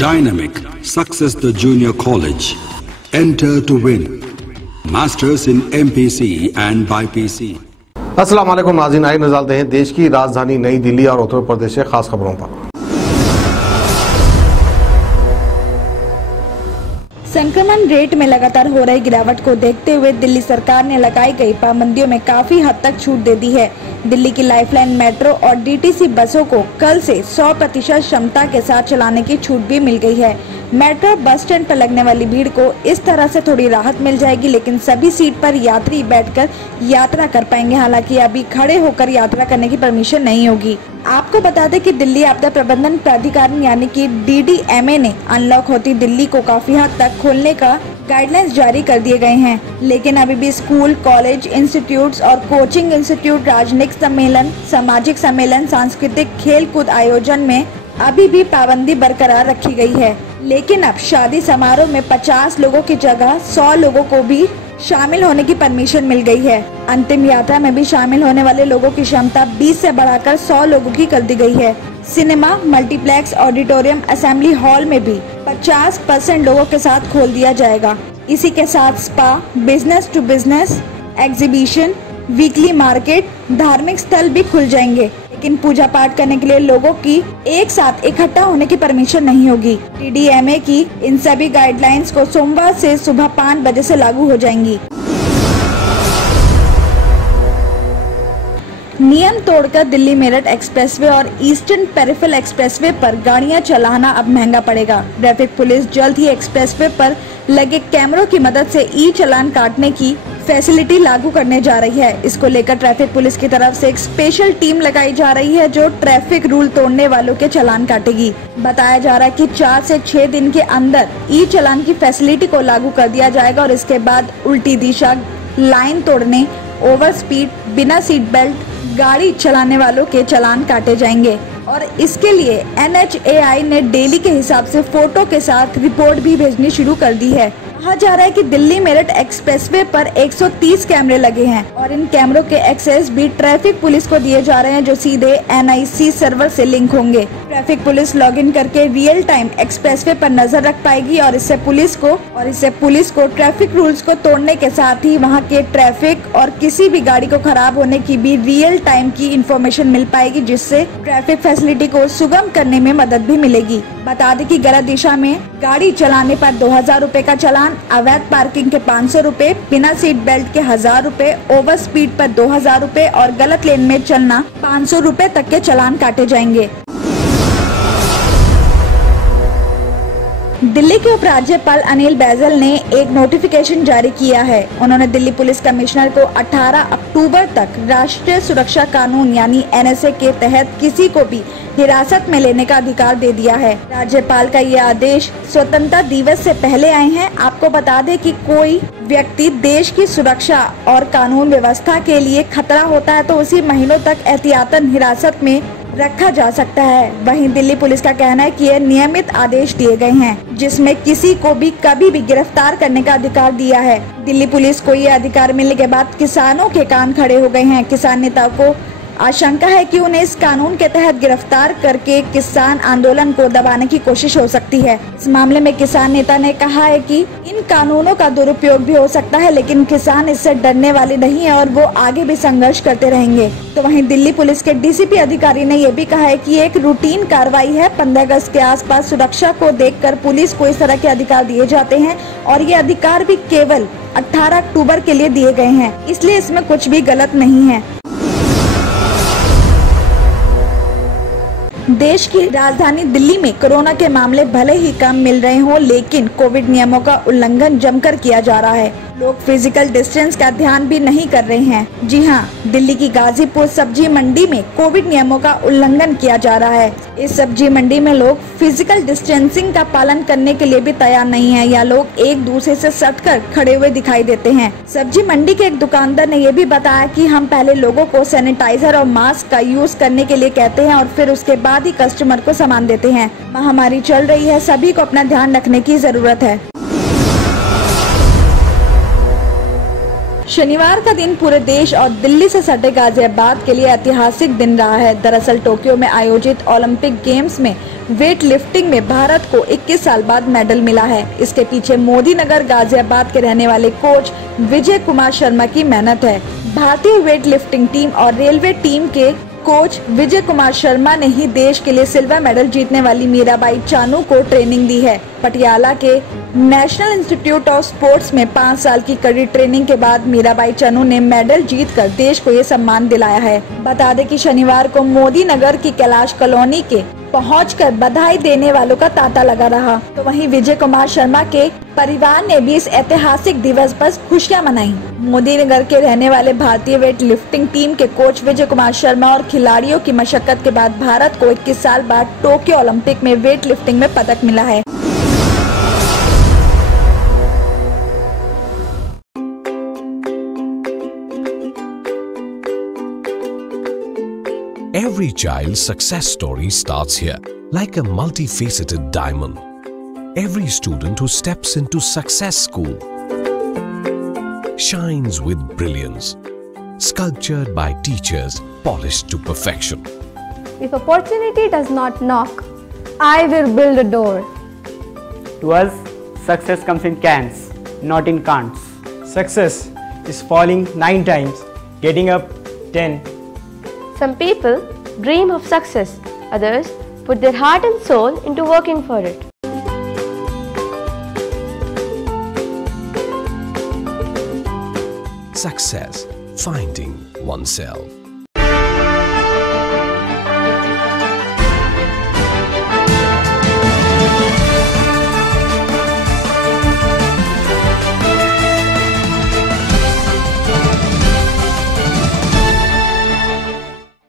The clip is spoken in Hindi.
Dynamic Success the Junior College. Enter to win. Masters in MPC and BPC. अस्सलाम वालेकुम नाज़रीन, आइए नज़र डालते हैं देश की राजधानी नई दिल्ली और उत्तर प्रदेश से खास खबरों पर। संक्रमण रेट में लगातार हो रही गिरावट को देखते हुए दिल्ली सरकार ने लगाई गई पाबंदियों में काफी हद तक छूट दे दी है। दिल्ली की लाइफलाइन मेट्रो और डीटीसी बसों को कल से 100% क्षमता के साथ चलाने की छूट भी मिल गई है। मेट्रो बस स्टैंड पर लगने वाली भीड़ को इस तरह से थोड़ी राहत मिल जाएगी, लेकिन सभी सीट पर यात्री बैठकर यात्रा कर पाएंगे। हालांकि अभी खड़े होकर यात्रा करने की परमिशन नहीं होगी। आपको बता दें कि दिल्ली आपदा प्रबंधन प्राधिकरण यानी कि DDMA ने अनलॉक होती दिल्ली को काफी हद तक खोलने का गाइडलाइंस जारी कर दिए गए हैं, लेकिन अभी भी स्कूल, कॉलेज, इंस्टीट्यूट्स और कोचिंग इंस्टीट्यूट, राजनीतिक सम्मेलन, सामाजिक सम्मेलन, सांस्कृतिक खेल कूद आयोजन में अभी भी पाबंदी बरकरार रखी गई है। लेकिन अब शादी समारोह में 50 लोगों की जगह 100 लोगों को भी शामिल होने की परमिशन मिल गई है। अंतिम यात्रा में भी शामिल होने वाले लोगों की क्षमता 20 से बढ़ाकर 100 लोगों की कर दी गई है। Cinema, multiplex, auditorium, assembly hall में भी 50% लोगों के साथ खोल दिया जाएगा। इसी के साथ spa, business to business, exhibition, weekly market, धार्मिक स्थल भी खुल जाएंगे, लेकिन पूजा पाठ करने के लिए लोगों की एक साथ इकट्ठा होने की परमिशन नहीं होगी। DDMA की इन सभी गाइडलाइंस को सोमवार से सुबह 5 बजे से लागू हो जाएंगी। नियम तोड़कर दिल्ली मेरठ एक्सप्रेसवे और ईस्टर्न पेरिफेरल एक्सप्रेसवे पर गाड़ियां चलाना अब महंगा पड़ेगा। ट्रैफिक पुलिस जल्द ही एक्सप्रेसवे पर लगे कैमरों की मदद से ई-चालान काटने की फैसिलिटी लागू करने जा रही है। इसको लेकर ट्रैफिक पुलिस की तरफ से एक स्पेशल टीम लगाई जा रही है जो ट्रैफिक रूल तोड़ने वालों के चालान काटेगी। बताया जा रहा है कि 4 से 6 दिन के अंदर ई-चालान की फैसिलिटी को लागू कर दिया जाएगा और इसके बाद उल्टी दिशा, लाइन तोड़ने, ओवर स्पीड, बिना सीट बेल्ट गाड़ी चलाने वालों के चालान काटे जाएंगे। और इसके लिए NHAI ने डेली के हिसाब से फोटो के साथ रिपोर्ट भी भेजनी शुरू कर दी है। कहा जा रहा है कि दिल्ली मेरठ एक्सप्रेसवे पर 130 कैमरे लगे हैं और इन कैमरों के एक्सेस भी ट्रैफिक पुलिस को दिए जा रहे हैं, जो सीधे NIC सर्वर से लिंक होंगे। ट्रैफिक पुलिस लॉगिन करके रियल टाइम एक्सप्रेसवे पर नजर रख पाएगी और इससे पुलिस को ट्रैफिक रूल्स को तोड़ने के साथ ही वहां के ट्रैफिक और किसी भी गाड़ी को खराब होने की भी रियल टाइम की इंफॉर्मेशन मिल पाएगी, जिससे ट्रैफिक फैसिलिटी को सुगम करने में मदद भी मिलेगी। बता दें कि गलत दिशा में गाड़ी चलाने पर 2000 रूपए का चालान, अवैध पार्किंग के 500 रूपए, बिना सीट बेल्ट के 1000 रूपए, ओवर स्पीड पर 2000 रूपए और गलत लेन में चलना 500 रूपए तक के चालान काटे जाएंगे। दिल्ली के उपराज्यपाल अनिल बैजल ने एक नोटिफिकेशन जारी किया है। उन्होंने दिल्ली पुलिस कमिश्नर को 18 अक्टूबर तक राष्ट्रीय सुरक्षा कानून यानी NSA के तहत किसी को भी हिरासत में लेने का अधिकार दे दिया है। राज्यपाल का ये आदेश स्वतंत्रता दिवस से पहले आए हैं। आपको बता दें कि कोई व्यक्ति देश की सुरक्षा और कानून व्यवस्था के लिए खतरा होता है तो उसी महीनों तक एहतियातन हिरासत में रखा जा सकता है। वहीं दिल्ली पुलिस का कहना है कि ये नियमित आदेश दिए गए हैं, जिसमें किसी को भी कभी भी गिरफ्तार करने का अधिकार दिया है। दिल्ली पुलिस को ये अधिकार मिलने के बाद किसानों के कान खड़े हो गए हैं। किसान नेताओं को आशंका है कि उन्हें इस कानून के तहत गिरफ्तार करके किसान आंदोलन को दबाने की कोशिश हो सकती है। इस मामले में किसान नेता ने कहा है कि इन कानूनों का दुरुपयोग भी हो सकता है, लेकिन किसान इससे डरने वाले नहीं है और वो आगे भी संघर्ष करते रहेंगे। तो वहीं दिल्ली पुलिस के DCP अधिकारी ने यह भी कहा है कि एक रूटीन कार्रवाई है। 15 अगस्त के आसपास सुरक्षा को देखकर पुलिस को इस तरह के अधिकार दिए जाते हैं और ये अधिकार भी केवल 18 अक्टूबर के लिए दिए गए हैं, इसलिए इसमें कुछ भी गलत नहीं है। देश की राजधानी दिल्ली में कोरोना के मामले भले ही कम मिल रहे हों, लेकिन कोविड नियमों का उल्लंघन जमकर किया जा रहा है। लोग फिजिकल डिस्टेंस का ध्यान भी नहीं कर रहे हैं। जी हां, दिल्ली की गाजीपुर सब्जी मंडी में कोविड नियमों का उल्लंघन किया जा रहा है। इस सब्जी मंडी में लोग फिजिकल डिस्टेंसिंग का पालन करने के लिए भी तैयार नहीं है या लोग एक दूसरे से सटकर खड़े हुए दिखाई देते हैं। सब्जी मंडी के एक दुकानदार ने यह भी बताया कि हम पहले लोगों को सैनिटाइजर और मास्क का यूज करने के लिए कहते हैं और फिर उसके बाद ही कस्टमर को सामान देते हैं। महामारी चल रही है, सभी को अपना ध्यान रखने की जरूरत है। शनिवार का दिन पूरे देश और दिल्ली से सटे गाजियाबाद के लिए ऐतिहासिक दिन रहा है। दरअसल टोक्यो में आयोजित ओलंपिक गेम्स में वेट लिफ्टिंग में भारत को 21 साल बाद मेडल मिला है। इसके पीछे मोदी नगर गाजियाबाद के रहने वाले कोच विजय कुमार शर्मा की मेहनत है। भारतीय वेट लिफ्टिंग टीम और रेलवे टीम के कोच विजय कुमार शर्मा ने ही देश के लिए सिल्वर मेडल जीतने वाली मीराबाई चानू को ट्रेनिंग दी है। पटियाला के नेशनल इंस्टीट्यूट ऑफ स्पोर्ट्स में 5 साल की कड़ी ट्रेनिंग के बाद मीराबाई चानू ने मेडल जीतकर देश को ये सम्मान दिलाया है। बता दें कि शनिवार को मोदी नगर की कैलाश कॉलोनी के पहुंचकर बधाई देने वालों का तांता लगा रहा, तो वहीं विजय कुमार शर्मा के परिवार ने भी इस ऐतिहासिक दिवस पर खुशियां मनाई। मोदी नगर के रहने वाले भारतीय वेट लिफ्टिंग टीम के कोच विजय कुमार शर्मा और खिलाड़ियों की मशक्कत के बाद भारत को 21 साल बाद टोक्यो ओलंपिक में वेट लिफ्टिंग में पदक मिला है। Every child's success story starts here, like a multifaceted diamond. Every student who steps into Success School shines with brilliance, sculptured by teachers polished to perfection. If opportunity does not knock, I will build a door. To us, success comes in cans, not in can'ts. Success is falling 9 times, getting up 10. Some people dream of success, others put their heart and soul into working for it. Success, finding oneself.